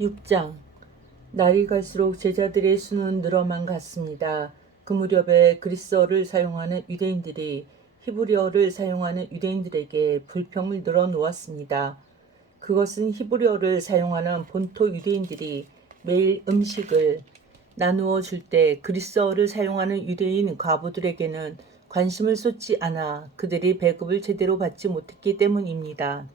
6장. 날이 갈수록 제자들의 수는 늘어만 갔습니다. 그 무렵에 그리스어를 사용하는 유대인들이 히브리어를 사용하는 유대인들에게 불평을 늘어놓았습니다. 그것은 히브리어를 사용하는 본토 유대인들이 매일 음식을 나누어 줄 때 그리스어를 사용하는 유대인 과부들에게는 관심을 쏟지 않아 그들이 배급을 제대로 받지 못했기 때문입니다.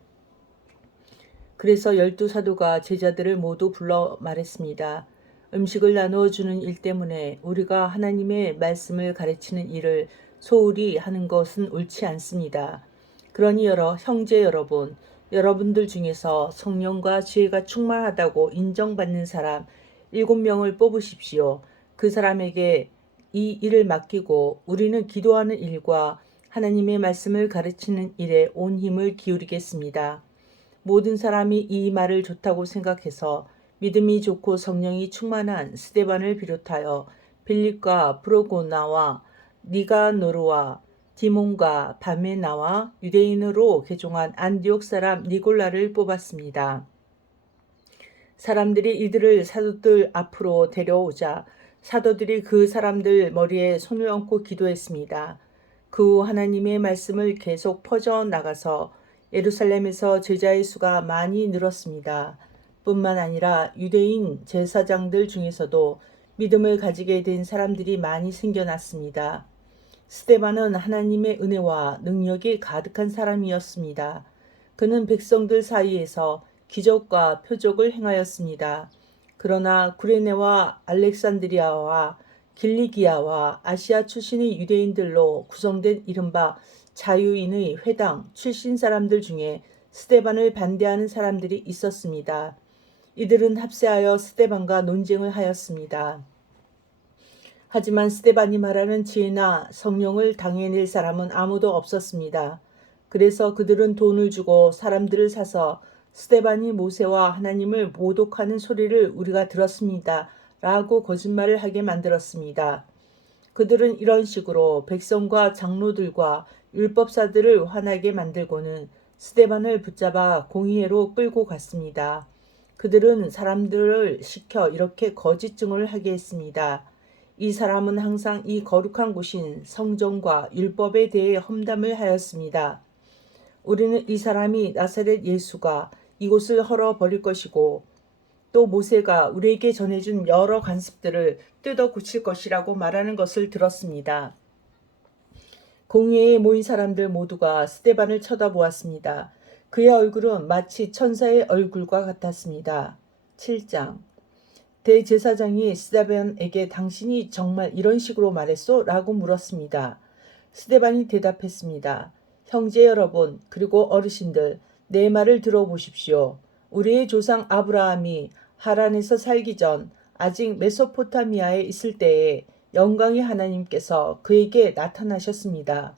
그래서 12사도가 제자들을 모두 불러 말했습니다. 음식을 나누어 주는 일 때문에 우리가 하나님의 말씀을 가르치는 일을 소홀히 하는 것은 옳지 않습니다. 그러니 형제 여러분, 여러분들 중에서 성령과 지혜가 충만하다고 인정받는 사람 7명을 뽑으십시오. 그 사람에게 이 일을 맡기고 우리는 기도하는 일과 하나님의 말씀을 가르치는 일에 온 힘을 기울이겠습니다. 모든 사람이 이 말을 좋다고 생각해서 믿음이 좋고 성령이 충만한 스데반을 비롯하여 빌립과 브로고나와 니가노르와 디몬과 바메나와 유대인으로 개종한 안디옥 사람 니골라를 뽑았습니다. 사람들이 이들을 사도들 앞으로 데려오자 사도들이 그 사람들 머리에 손을 얹고 기도했습니다. 그 후 하나님의 말씀을 계속 퍼져 나가서 예루살렘에서 제자의 수가 많이 늘었습니다. 뿐만 아니라 유대인 제사장들 중에서도 믿음을 가지게 된 사람들이 많이 생겨났습니다. 스데반은 하나님의 은혜와 능력이 가득한 사람이었습니다. 그는 백성들 사이에서 기적과 표적을 행하였습니다. 그러나 구레네와 알렉산드리아와 길리기아와 아시아 출신의 유대인들로 구성된 이른바 자유인의 회당 출신 사람들 중에 스데반을 반대하는 사람들이 있었습니다. 이들은 합세하여 스데반과 논쟁을 하였습니다. 하지만 스데반이 말하는 지혜나 성령을 당해낼 사람은 아무도 없었습니다. 그래서 그들은 돈을 주고 사람들을 사서 스데반이 모세와 하나님을 모독하는 소리를 우리가 들었습니다. 라고 거짓말을 하게 만들었습니다. 그들은 이런 식으로 백성과 장로들과 율법사들을 화나게 만들고는 스데반을 붙잡아 공의회로 끌고 갔습니다. 그들은 사람들을 시켜 이렇게 거짓 증언을 하게 했습니다. 이 사람은 항상 이 거룩한 곳인 성전과 율법에 대해 험담을 하였습니다. 우리는 이 사람이 나사렛 예수가 이곳을 헐어버릴 것이고 또 모세가 우리에게 전해준 여러 관습들을 뜯어 고칠 것이라고 말하는 것을 들었습니다. 공회에 모인 사람들 모두가 스데반을 쳐다보았습니다. 그의 얼굴은 마치 천사의 얼굴과 같았습니다. 7장. 대제사장이 스데반에게 당신이 정말 이런 식으로 말했소? 라고 물었습니다. 스데반이 대답했습니다. 형제 여러분, 그리고 어르신들, 내 말을 들어보십시오. 우리의 조상 아브라함이 하란에서 살기 전 아직 메소포타미아에 있을 때에 영광의 하나님께서 그에게 나타나셨습니다.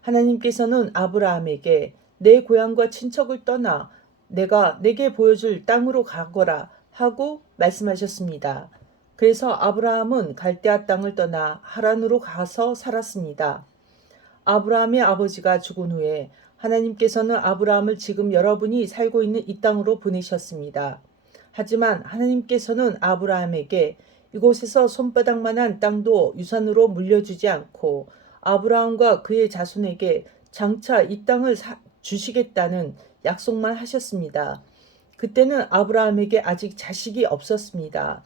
하나님께서는 아브라함에게 내 고향과 친척을 떠나 내게 보여줄 땅으로 가거라 하고 말씀하셨습니다. 그래서 아브라함은 갈대아 땅을 떠나 하란으로 가서 살았습니다. 아브라함의 아버지가 죽은 후에 하나님께서는 아브라함을 지금 여러분이 살고 있는 이 땅으로 보내셨습니다. 하지만 하나님께서는 아브라함에게 이곳에서 손바닥만한 땅도 유산으로 물려주지 않고 아브라함과 그의 자손에게 장차 이 땅을 주시겠다는 약속만 하셨습니다. 그때는 아브라함에게 아직 자식이 없었습니다.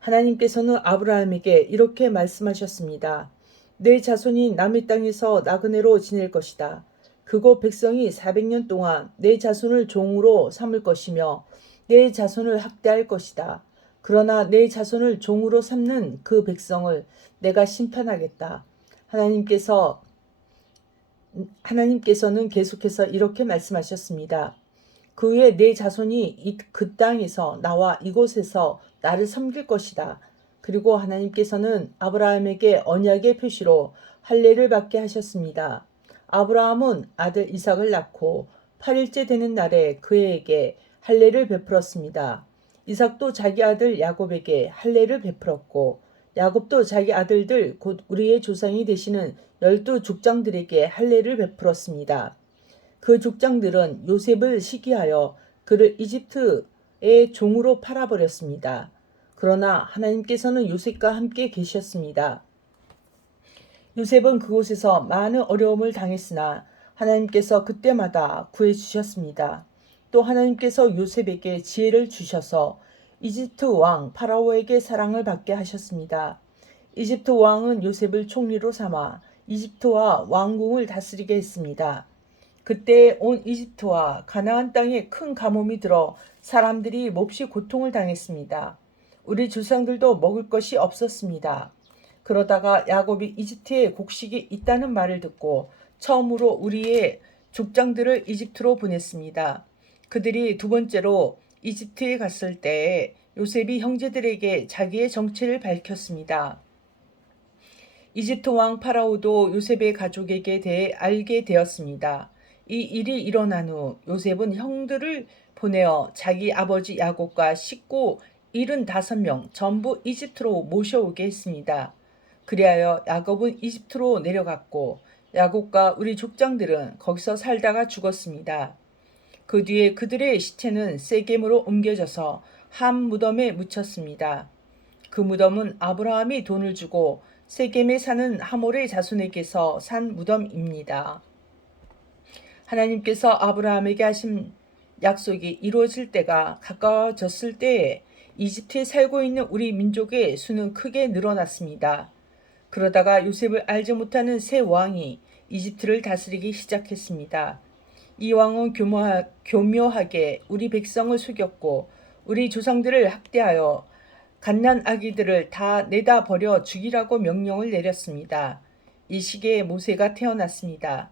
하나님께서는 아브라함에게 이렇게 말씀하셨습니다. 내 자손이 남의 땅에서 나그네로 지낼 것이다. 그곳 백성이 400년 동안 내 자손을 종으로 삼을 것이며 내 자손을 학대할 것이다. 그러나 내 자손을 종으로 삼는 그 백성을 내가 심판하겠다. 하나님께서는 계속해서 이렇게 말씀하셨습니다. 그 후에 내 자손이 그 땅에서 나와 이곳에서 나를 섬길 것이다. 그리고 하나님께서는 아브라함에게 언약의 표시로 할례를 받게 하셨습니다. 아브라함은 아들 이삭을 낳고 8일째 되는 날에 그에게 할례를 베풀었습니다. 이삭도 자기 아들 야곱에게 할례를 베풀었고 야곱도 자기 아들들 곧 우리의 조상이 되시는 12족장들에게 할례를 베풀었습니다. 그 족장들은 요셉을 시기하여 그를 이집트 종으로 팔아버렸습니다. 그러나 하나님께서는 요셉과 함께 계셨습니다. 요셉은 그곳에서 많은 어려움을 당했으나 하나님께서 그때마다 구해주셨습니다. 또 하나님께서 요셉에게 지혜를 주셔서 이집트 왕 파라오에게 사랑을 받게 하셨습니다. 이집트 왕은 요셉을 총리로 삼아 이집트와 왕궁을 다스리게 했습니다. 그때 온 이집트와 가나안 땅에 큰 가뭄이 들어 사람들이 몹시 고통을 당했습니다. 우리 조상들도 먹을 것이 없었습니다. 그러다가 야곱이 이집트에 곡식이 있다는 말을 듣고 처음으로 우리의 족장들을 이집트로 보냈습니다. 그들이 두 번째로 이집트에 갔을 때 요셉이 형제들에게 자기의 정체를 밝혔습니다. 이집트 왕 파라오도 요셉의 가족에게 대해 알게 되었습니다. 이 일이 일어난 후 요셉은 형들을 보내어 자기 아버지 야곱과 식구 75명 전부 이집트로 모셔오게 했습니다. 그리하여 야곱은 이집트로 내려갔고 야곱과 우리 족장들은 거기서 살다가 죽었습니다. 그 뒤에 그들의 시체는 세겜으로 옮겨져서 함 무덤에 묻혔습니다. 그 무덤은 아브라함이 돈을 주고 세겜에 사는 하몰의 자손에게서 산 무덤입니다. 하나님께서 아브라함에게 하신 약속이 이루어질 때가 가까워졌을 때에 이집트에 살고 있는 우리 민족의 수는 크게 늘어났습니다. 그러다가 요셉을 알지 못하는 새 왕이 이집트를 다스리기 시작했습니다. 이 왕은 교묘하게 우리 백성을 속였고 우리 조상들을 학대하여 갓난 아기들을 다 내다 버려 죽이라고 명령을 내렸습니다. 이 시기에 모세가 태어났습니다.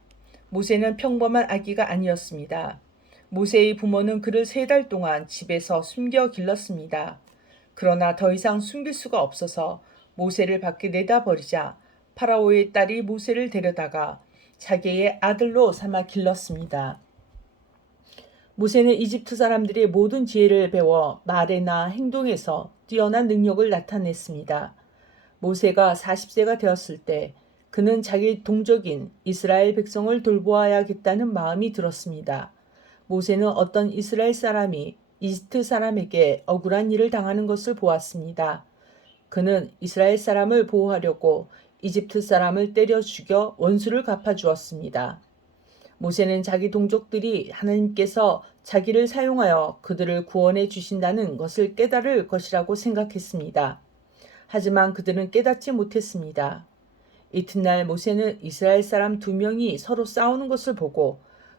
모세는 평범한 아기가 아니었습니다. 모세의 부모는 그를 3달 동안 집에서 숨겨 길렀습니다. 그러나 더 이상 숨길 수가 없어서 모세를 밖에 내다 버리자 파라오의 딸이 모세를 데려다가 자기의 아들로 삼아 길렀습니다. 모세는 이집트 사람들의 모든 지혜를 배워 말에나 행동에서 뛰어난 능력을 나타냈습니다. 모세가 40세가 되었을 때 그는 자기 동족인 이스라엘 백성을 돌보아야겠다는 마음이 들었습니다. 모세는 어떤 이스라엘 사람이 이집트 사람에게 억울한 일을 당하는 것을 보았습니다. 그는 이스라엘 사람을 보호하려고 이집트 사람을 때려 죽여 원수를 갚아주었습니다. 모세는 자기 동족들이 하나님께서 자기를 사용하여 그들을 구원해 주신다는 것을 깨달을 것이라고 생각했습니다. 하지만 그들은 깨닫지 못했습니다. 이튿날 모세는 이스라엘 사람 2명이 서로 싸우는 것을 보고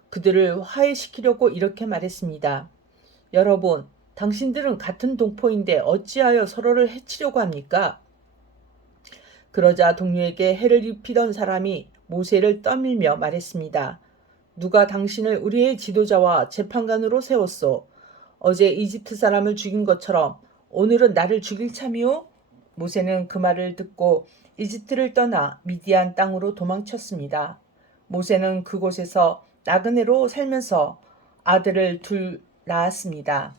그들을 화해시키려고 이렇게 말했습니다. 여러분, 당신들은 같은 동포인데 어찌하여 서로를 해치려고 합니까? 그러자 동료에게 해를 입히던 사람이 모세를 떠밀며 말했습니다. 누가 당신을 우리의 지도자와 재판관으로 세웠소? 어제 이집트 사람을 죽인 것처럼 오늘은 나를 죽일 참이오? 모세는 그 말을 듣고 이집트를 떠나 미디안 땅으로 도망쳤습니다. 모세는 그곳에서 나그네로 살면서 아들을 둘 낳았습니다.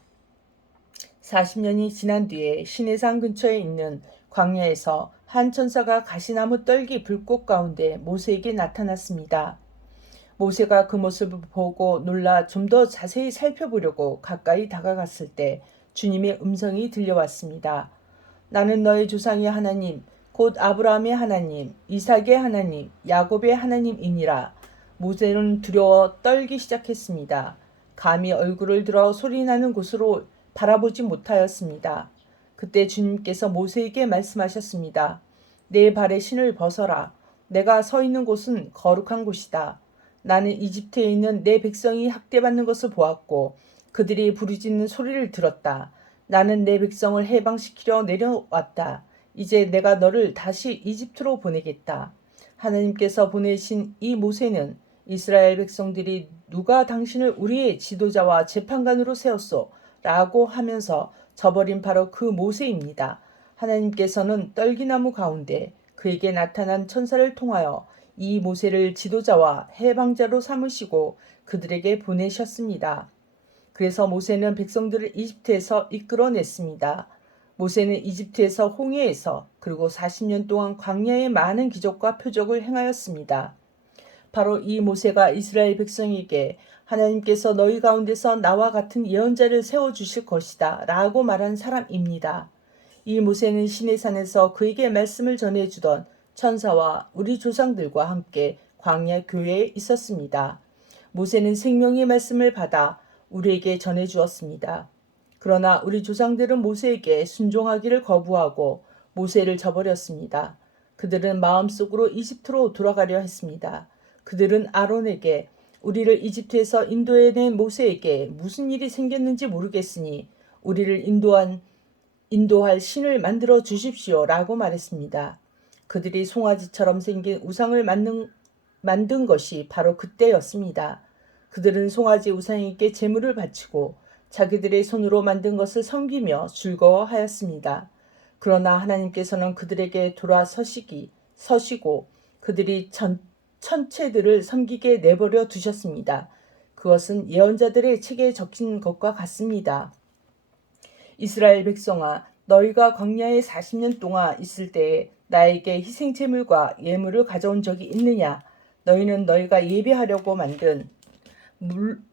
40년이 지난 뒤에 시내산 근처에 있는 광야에서 한 천사가 가시나무 떨기 불꽃 가운데 모세에게 나타났습니다. 모세가 그 모습을 보고 놀라 좀 더 자세히 살펴보려고 가까이 다가갔을 때 주님의 음성이 들려왔습니다. 나는 너의 조상의 하나님, 곧 아브라함의 하나님, 이삭의 하나님, 야곱의 하나님이니라. 모세는 두려워 떨기 시작했습니다. 감히 얼굴을 들어 소리나는 곳으로 바라보지 못하였습니다. 그때 주님께서 모세에게 말씀하셨습니다. 내 발에 신을 벗어라. 내가 서 있는 곳은 거룩한 곳이다. 나는 이집트에 있는 내 백성이 학대받는 것을 보았고 그들이 부르짖는 소리를 들었다. 나는 내 백성을 해방시키려 내려왔다. 이제 내가 너를 다시 이집트로 보내겠다. 하나님께서 보내신 이 모세는 이스라엘 백성들이 누가 당신을 우리의 지도자와 재판관으로 세웠소? 라고 하면서 저버린 바로 그 모세입니다. 하나님께서는 떨기나무 가운데 그에게 나타난 천사를 통하여 이 모세를 지도자와 해방자로 삼으시고 그들에게 보내셨습니다. 그래서 모세는 백성들을 이집트에서 이끌어냈습니다. 모세는 이집트에서 홍해에서 그리고 40년 동안 광야에 많은 기적과 표적을 행하였습니다. 바로 이 모세가 이스라엘 백성에게 하나님께서 너희 가운데서 나와 같은 예언자를 세워주실 것이다 라고 말한 사람입니다. 이 모세는 시내산에서 그에게 말씀을 전해주던 천사와 우리 조상들과 함께 광야 교회에 있었습니다. 모세는 생명의 말씀을 받아 우리에게 전해주었습니다. 그러나 우리 조상들은 모세에게 순종하기를 거부하고 모세를 저버렸습니다. 그들은 마음속으로 이집트로 돌아가려 했습니다. 그들은 아론에게 우리를 이집트에서 인도해낸 모세에게 무슨 일이 생겼는지 모르겠으니 우리를 인도할 신을 만들어 주십시오 라고 말했습니다. 그들이 송아지처럼 생긴 우상을 만든 것이 바로 그때였습니다. 그들은 송아지 우상에게 제물을 바치고 자기들의 손으로 만든 것을 섬기며 즐거워하였습니다. 그러나 하나님께서는 그들에게 서시고 그들이 천체들을 섬기게 내버려 두셨습니다. 그것은 예언자들의 책에 적힌 것과 같습니다. 이스라엘 백성아, 너희가 광야에 40년 동안 있을 때에 나에게 희생제물과 예물을 가져온 적이 있느냐? 너희는 너희가 예배하려고 만든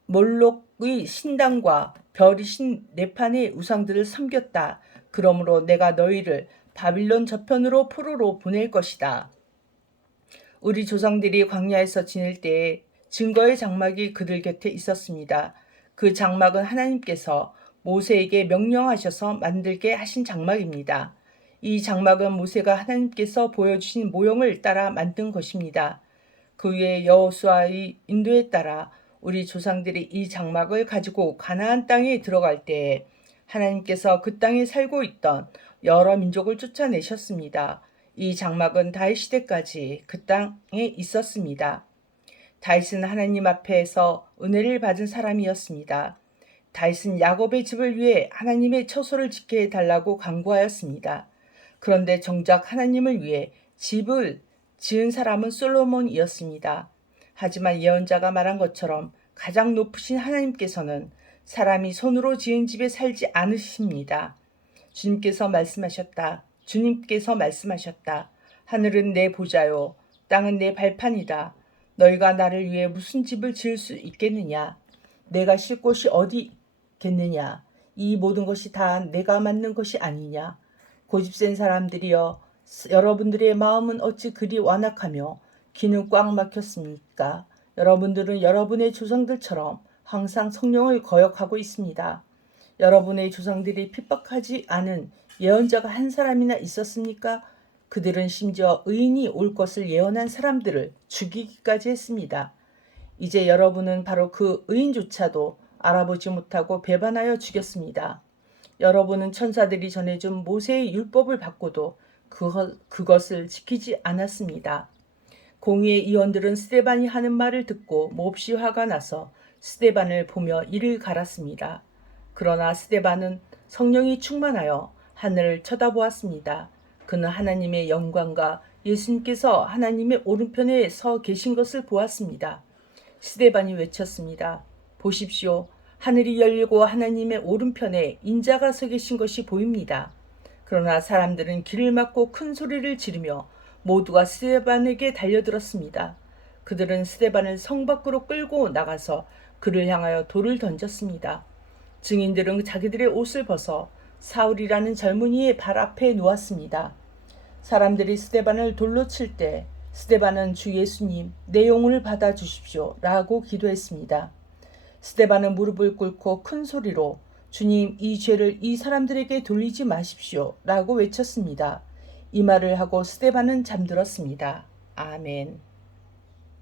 몰록의 신당과 별이신 네판의 우상들을 섬겼다. 그러므로 내가 너희를 바빌론 저편으로 포로로 보낼 것이다. 우리 조상들이 광야에서 지낼 때에 증거의 장막이 그들 곁에 있었습니다. 그 장막은 하나님께서 모세에게 명령하셔서 만들게 하신 장막입니다. 이 장막은 모세가 하나님께서 보여주신 모형을 따라 만든 것입니다. 그 위에 여호수아의 인도에 따라 우리 조상들이 이 장막을 가지고 가나안 땅에 들어갈 때에 하나님께서 그 땅에 살고 있던 여러 민족을 쫓아내셨습니다. 이 장막은 다윗 시대까지 그 땅에 있었습니다. 다윗은 하나님 앞에서 은혜를 받은 사람이었습니다. 다윗은 야곱의 집을 위해 하나님의 처소를 지켜 달라고 간구하였습니다. 그런데 정작 하나님을 위해 집을 지은 사람은 솔로몬이었습니다. 하지만 예언자가 말한 것처럼 가장 높으신 하나님께서는 사람이 손으로 지은 집에 살지 않으십니다. 주님께서 말씀하셨다. 하늘은 내 보좌요, 땅은 내 발판이다. 너희가 나를 위해 무슨 집을 지을 수 있겠느냐? 내가 쉴 곳이 어디겠느냐? 이 모든 것이 다 내가 만든 것이 아니냐? 고집센 사람들이여, 여러분들의 마음은 어찌 그리 완악하며 귀는 꽉 막혔습니까? 여러분들은 여러분의 조상들처럼 항상 성령을 거역하고 있습니다. 여러분의 조상들이 핍박하지 않은 예언자가 한 사람이나 있었습니까? 그들은 심지어 의인이 올 것을 예언한 사람들을 죽이기까지 했습니다. 이제 여러분은 바로 그 의인조차도 알아보지 못하고 배반하여 죽였습니다. 여러분은 천사들이 전해준 모세의 율법을 받고도 그것을 지키지 않았습니다. 공의의 의원들은 스데반이 하는 말을 듣고 몹시 화가 나서 스데반을 보며 이를 갈았습니다. 그러나 스데반은 성령이 충만하여 하늘을 쳐다보았습니다. 그는 하나님의 영광과 예수님께서 하나님의 오른편에 서 계신 것을 보았습니다. 스데반이 외쳤습니다. 보십시오. 하늘이 열리고 하나님의 오른편에 인자가 서 계신 것이 보입니다. 그러나 사람들은 길을 막고 큰 소리를 지르며 모두가 스데반에게 달려들었습니다. 그들은 스데반을 성 밖으로 끌고 나가서 그를 향하여 돌을 던졌습니다. 증인들은 자기들의 옷을 벗어 사울이라는 젊은이의 발 앞에 놓았습니다. 사람들이 스데반을 돌로 칠 때 스데반은 주 예수님, 내 영혼을 받아 주십시오 라고 기도했습니다. 스데반은 무릎을 꿇고 큰 소리로 주님, 이 죄를 이 사람들에게 돌리지 마십시오 라고 외쳤습니다. 이 말을 하고 스데반은 잠들었습니다. 아멘.